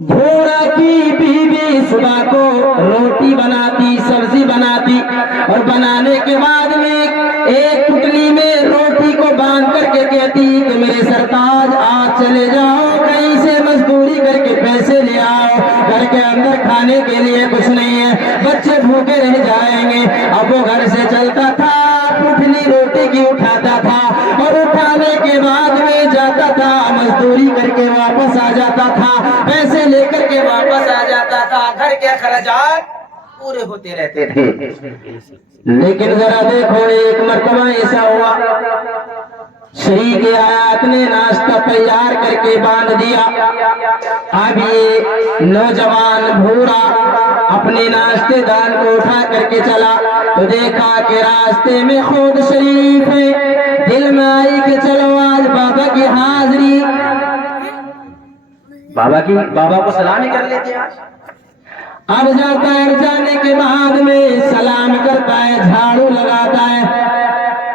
بھوڑا کی بیوی صبح کو روٹی بناتی، سبزی بناتی، اور بنانے کے بعد میں ایک پٹلی میں روٹی کو باندھ کر کے کہتی کہ میرے سرتاج آج چلے جاؤ کہیں سے مزدوری کر کے پیسے لے آؤ، گھر کے اندر کھانے کے لیے کچھ نہیں ہے، بچے بھوکے رہ جائیں گے۔ اب وہ گھر سے چلتا تھا، پٹلی روٹی کی اٹھاتا تھا، اور اٹھانے کے بعد میں جاتا تھا، مزدوری کر کے واپس آ جاتا تھا، پیسے لے کر کے واپس آ جاتا تھا، گھر کے اخراجات پورے ہوتے رہتے تھے۔ لیکن ذرا دیکھو، ایک مرتبہ ایسا ہوا، شریک حیات نے ناشتہ تیار کر کے باندھ دیا۔ اب یہ نوجوان بھورا اپنے ناشتے دان کو اٹھا کر کے چلا تو دیکھا کہ راستے میں خود شریف ہے۔ دل میں آئی کہ چلو آج بابا کی حاضری، بابا کو سلام کر لیتے ہیں۔ اب جاتا ہے، جانے کے بعد میں سلام کرتا ہے، جھاڑو لگاتا ہے،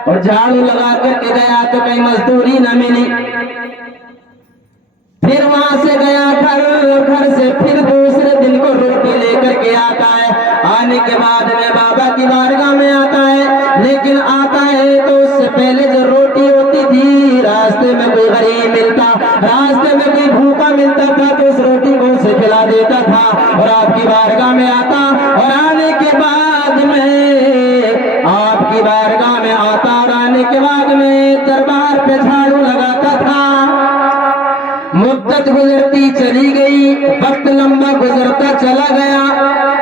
اور جھاڑو لگا کر کے گیا تو کہیں مزدوری نہ ملی۔ پھر وہاں سے گیا گھر سے پھر دوسرے دن کو روٹی لے کر کے آتا ہے۔ آنے کے بعد میں بابا کی بارگاہ میں آتا ہے، لیکن آتا ہے تو اس سے پہلے جو روٹی ہوتی تھی، راستے میں کوئی غریب ملتا، راستے میں کوئی بھوکا ملتا تھا تو اس روٹی کو اسے کھلا دیتا تھا، اور آپ کی بارگاہ میں آتا، اور آنے کے بعد میں آپ کی بارگاہ میں آتا، اور آنے کے بعد میں دربار پہ جھاڑو لگاتا تھا۔ مدت گزرتی چلی گئی، وقت لمبا گزرتا چلا گیا۔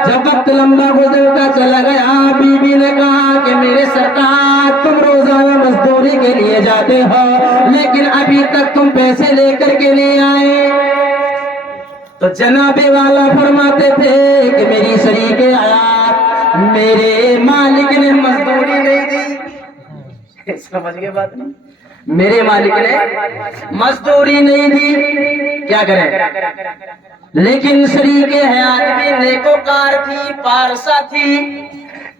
جب وقت لمبا گزرتا چلا گیا، بی بی نے کہا کہ میرے سرکار تم روزانہ مزدوری کے لیے جاتے ہو، لیکن ابھی تک تم پیسے لے کر کے نہیں آئے۔ تو جناب والا فرماتے تھے کہ میری شریک حیات، میرے مالک نے مزدوری نہیں دی۔ سمجھ گئے بات نہیں؟ میرے مالک نے مزدوری نہیں دی، کیا کریں؟ لیکن شریک حیات بھی نیکوکار تھی، پارسا تھی،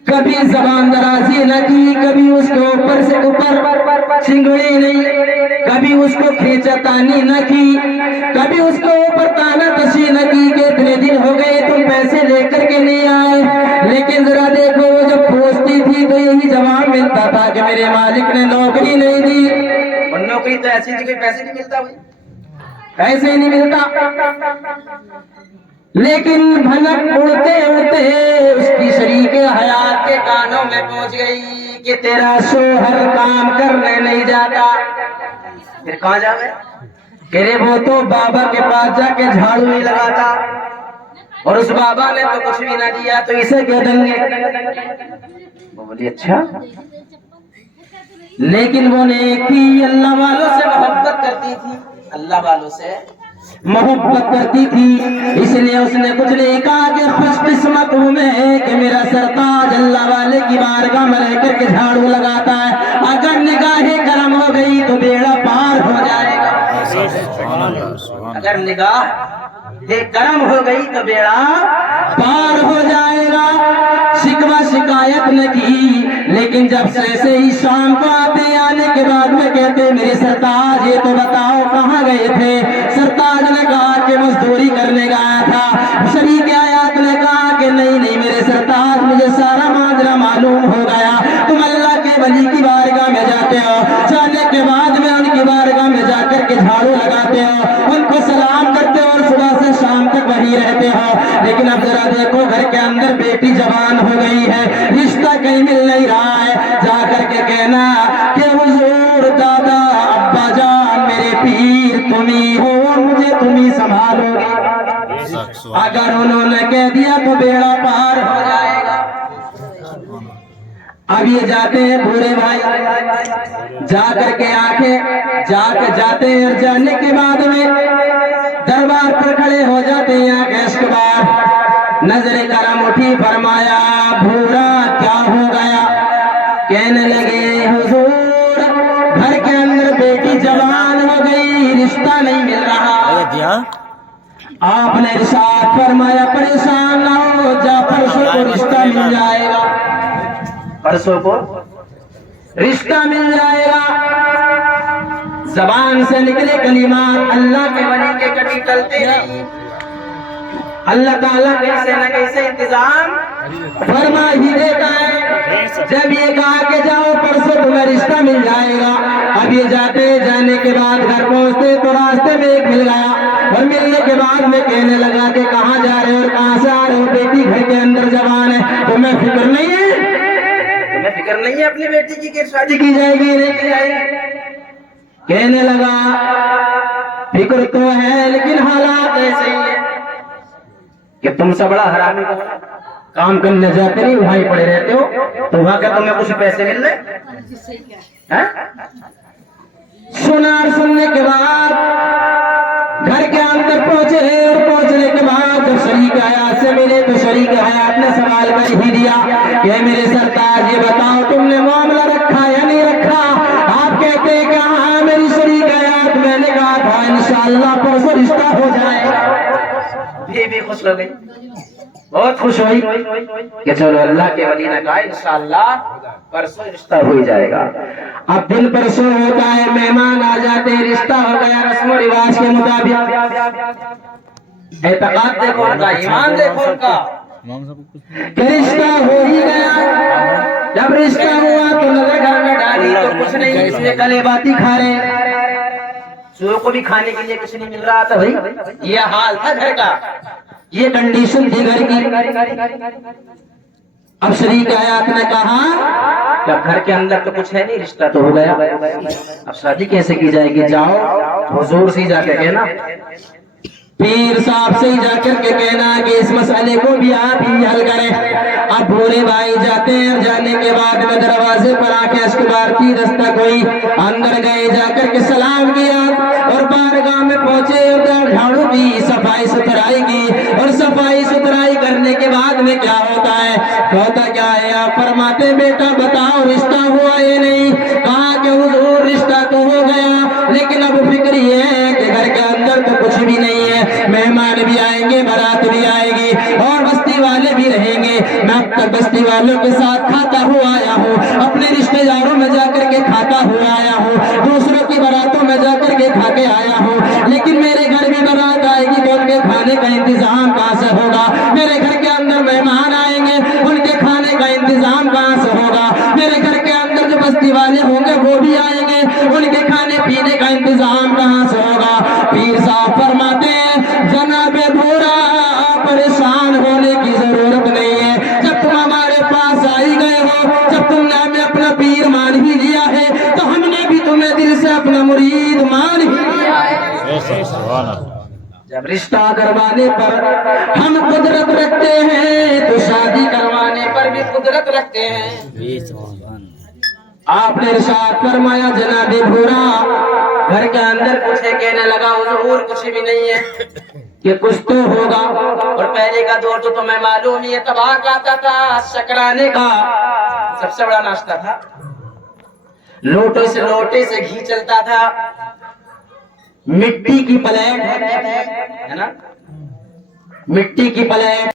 کبھی زبان درازی نہ کی، کبھی اس کے اوپر سے اوپر چنگڑی نہیں، کبھی اس کو کھینچا تانی نہ کی، کبھی اس کو اوپر تانا تشی نہ کی کہ اتنے دن ہو گئے تم پیسے لے کر کے نہیں آئے۔ لیکن ذرا دیکھو، وہ جب پوچھتی تھی تو یہی جواب ملتا تھا کہ میرے مالک نے نوکری نہیں دی۔ اور نوکری تو ایسی تھی کہ پیسے نہیں ملتا، ایسے ہی نہیں ملتا۔ لیکن بھنک اڑتے اڑتے اس کی شریک حیات کے کانوں میں پہنچ گئی کہ تیرا شوہر کام کرنے نہیں جاتا۔ پھر کہاں جا گئے؟ کہ وہ تو بابا کے پاس جا کے جھاڑو نہیں لگاتا، اور اس بابا نے تو کچھ بھی نہ دیا، تو اسے کہہ دیں گے۔ وہ بولی اچھا، لیکن وہ نیک تھی، اللہ والوں سے محبت کرتی تھی، اللہ والوں سے محبت کرتی تھی، اس لیے اس نے کچھ نہیں کہا کہ خوش قسمت ہوں میں کہ میرا سرتاج اللہ والے کی بارگاہ میں رہ کر کے جھاڑو لگاتا ہے، اگر نگاہ کرم ہو گئی تو بیڑا پار ہو جائے گا۔ اگر نگاہ کرم ہو گئی تو بیڑا پار ہو جائے گا۔ شکوہ شکایت نہ کی، لیکن جب سے ہی شام کو آنے کے بعد میں کہتے میرے سرتاج یہ تو بتاؤ کہاں گئے تھے؟ سرتاج نے کہا کہ مزدوری کرنے گیا تھا۔ شریک حیات نے کہا کہ نہیں میرے سرتاج مجھے سارا ماجرا معلوم ہو گیا، تم اللہ کے ولی کی بارگاہ میں جاتے ہو، جانے کے بعد میں ان کی بارگاہ میں جا کر کے جھاڑو لگاتے ہو، ان کو سلام کرتے ہو، اور صبح سے شام تک وہی رہتے ہو۔ لیکن اب ذرا دیکھو، گھر کے اندر بیٹی جوان ہو گئی ہے، رشتہ کہیں مل نہیں رہا ہے، جا کر کے کہنا کہ حضور دادا ابا جان میرے پیر تمہیں ہو، مجھے تمہیں سنبھالو گے۔ اگر انہوں نے کہہ دیا تو بیڑا پار ہو جائے گا۔ اب یہ جاتے ہیں بھورے بھائی، جا کر کے جاتے ہیں، اور جانے کے بعد میں دربار پر کھڑے ہو جاتے ہیں گیس کے بعد، نظر کرم اٹھی، فرمایا بھورا کیا ہو گیا؟ کہنے لگے حضور گھر کے اندر بیٹی جوان ہو گئی، رشتہ نہیں مل رہا۔ آپ نے ارشاد فرمایا پریشان نہ ہو، جا پرسوں کو رشتہ مل جائے گا، پرسوں کو رشتہ مل جائے گا۔ زبان سے نکلے کلمات اللہ کے ولی کے کبھی ٹلتے نہیں، اللہ تعالیٰ کیسے نہ کیسے انتظام فرما ہی دیتا ہے۔ جب یہ کہا کہ جاؤ پرسوں تمہیں رشتہ مل جائے گا، اب یہ جانے کے بعد گھر پہنچتے تو راستے میں ایک مل گیا، اور ملنے کے بعد میں کہنے لگا کہ کہاں جا رہے ہو اور کہاں سے آ رہے ہو؟ بیٹی گھر کے اندر جوان ہے، تمہیں فکر نہیں ہے؟ تمہیں فکر نہیں ہے اپنی بیٹی کی کہ شادی کی جائے گی نہیں کی جائے گی؟ کہنے لگا فکر تو ہے لیکن حالات ایسے ہی ہے کہ تم سے بڑا حرامی کو کام کرنے جاتے نہیں، وہاں ہی پڑے رہتے ہو، تو وہاں کیا تمہیں کچھ پیسے مل رہے؟ سنا اور سننے کے بعد گھر کے اندر پہنچے، اور پہنچنے کے بعد جب شریک حیات سے ملے تو شریک حیات نے سوال کر ہی دیا کہ میرے سرتاج یہ بتاؤ تم نے معاملہ رکھا یا نہیں رکھا؟ آپ کہتے ہیں کہ ہاں میری شریک حیات، میں نے کہا تھا انشاءاللہ پرسوں رشتہ ہو جائے گا۔ بھی خوش ہو گئی، بہت خوش ہوئی کہ چلو اللہ کے ولی نے کہا انشاءاللہ پرسوں رشتہ ہو جائے گا۔ اب دن پرسوں ہوتا ہے، مہمان آ جاتے ہیں، رشتہ ہو گیا رسم و رواج کے مطابق۔ اعتقاد دیکھو ان کا، ایمان دیکھو ان کا کہ رشتہ ہو ہی گیا۔ جب رشتہ ہوا تو نظر گھر میں ڈالی تو کچھ نہیں، اس میں کلے باتی کھا رہے، چوہوں کو بھی کھانے کے لیے کچھ نہیں مل رہا تھا۔ بھائی یہ حال تھا گھر کا، یہ کنڈیشن تھی گھر کی۔ اب شریک حیات نے کہا جب گھر کے اندر تو کچھ ہے نہیں، رشتہ تو ہو گیا، اب شادی کیسے کی جائے گی؟ جاؤ حضور سے جا کے کہنا، پیر صاحب سے جا کر کے کہنا کہ اس مسئلے کو بھی آپ ہی حل کریں۔ اب بھولے بھائی جاتے ہیں، جانے کے بعد میں دروازے پر آ کے اشکبار کی دستک ہوئی، اندر گئے، جا کر کے سلام کیا اور بارگاہ میں پہنچے اور جھاڑو کی صفائی ستھرائی کی، اور صفائی ستھرائی کرنے کے بعد میں کیا ہوتا ہے؟ ہوتا کیا ہے؟ آپ فرماتے بیٹا بتاؤ رشتہ ہوا یا نہیں؟ کہا کہ حضور رشتہ تو ہو گیا، لیکن اب فکر یہ ہے کہ گھر کے اندر تو کچھ بھی نہیں ہے، مہمان بھی آئیں گے، بارات بھی آئے گی، اور بستی والے بھی رہیں گے۔ میں اب تک بستی والوں کے ساتھ کھاتا ہوا آیا ہوں، اپنے رشتہ داروں میں جا کر کے کھاتا ہوا آیا ہوں، دوسروں کی باراتوں میں جا کر کے کھا کے آیا ہوں، لیکن میرے گھر بھی بارات آئے گی تو ان کے کھانے کا انتظام کہاں سے ہوگا؟ میرے گھر کے اندر مہمان آئیں گے، ان کے کھانے کا انتظام کہاں سے ہوگا؟ میرے گھر کے اندر جو بستی والے ہوں گے وہ بھی آئیں گے، ان کے کھانے پینے کا انتظام کہاں سے ہوگا؟ پیر صاحب فرماتے ہیں جناب بھورا پریشان ہونے کی ضرورت نہیں ہے، جب تم ہمارے پاس آئی گئے ہو، جب تم نے ہمیں اپنا پیر مان ہی لیا ہے تو ہم نے بھی تمہیں دل سے اپنا مرید مان ہی لیا ہے۔ جب رشتہ کروانے پر ہم قدرت رکھتے ہیں تو شادی کروانے پر بھی قدرت رکھتے ہیں۔ آپ نے ارشاد فرمایا جناب بھورا گھر کے اندر کچھ ہے، کہنے لگا حضور کچھ بھی نہیں ہے، کہ کچھ تو ہوگا۔ اور پہلے کا دور تو تمہیں معلوم ہی ہے، تباہ آتا تھا، شکرانے کا سب سے بڑا ناشتہ تھا، لوٹے سے گھی چلتا تھا، مٹی کی پلیٹ ہے نا، مٹی کی پلیٹ